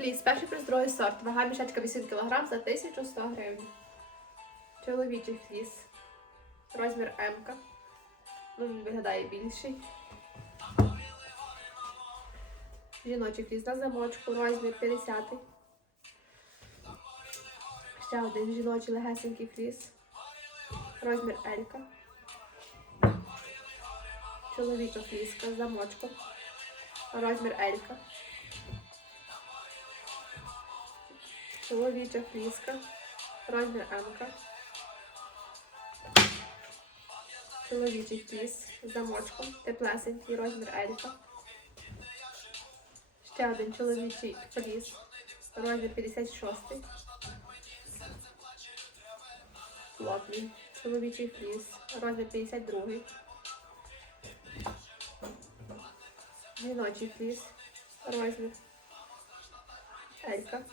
Фліс, перший другий сорт. Вага мішечка 8 кг за 1100 гривень. Чоловічий фліс. Розмір М. Ну, він виглядає більший. Жіночий фліс на замочку, розмір 50. Ще один жіночий легесенький фліс. Розмір L. Чоловіча фліска з замочком. Розмір L. Чоловіча фліска. Розмір М. -ка. Чоловічий фліс з замочком. Теплесенький розмір L. -ка. Ще один чоловічий фліс. Розмір 56. Плотний. Чоловічий фліс. Розмір 52. Жіночий фліс. Розмір. Елька.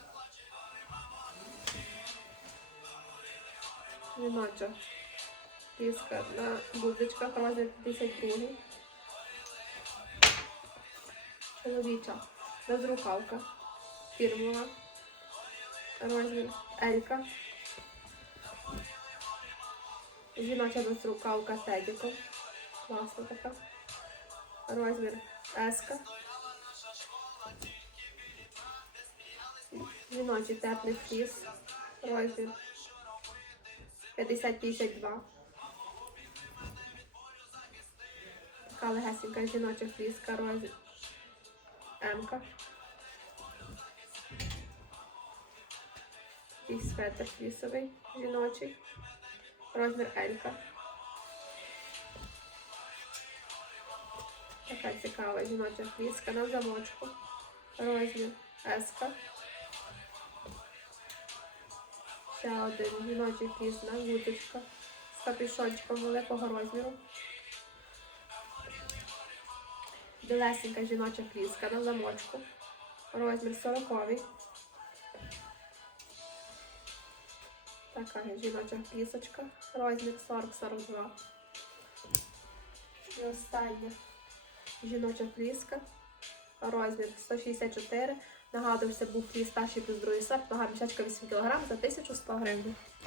Жіноча фліска на гудзичках. Розмір 52. Чоловіча безрукавка. Фірмова. Розмір Елька. Жіноча безрукавка Тедіко. Класна така. Розмір Еска. Жіночий теплий фліс. Розмір 50-52. Така легесенька жіноча фліска. Розмір М-ка. І светр флісовий жіночий. Розмір Елька. Така цікава жіноча фліска на замочку. Розмір Еска. Ще один жіночий фліс на гуточка з капюшончиком великого розміру. Білесенька жіноча фліска на замочку. Розмір 40. Така жіноча флісочка. Розмір 40-42. І остання жіноча фліска. Розмір 164. Нагадую, це був фріз перший плюс другий сорт. Вага мішечка 8 кг за 1100 гривень.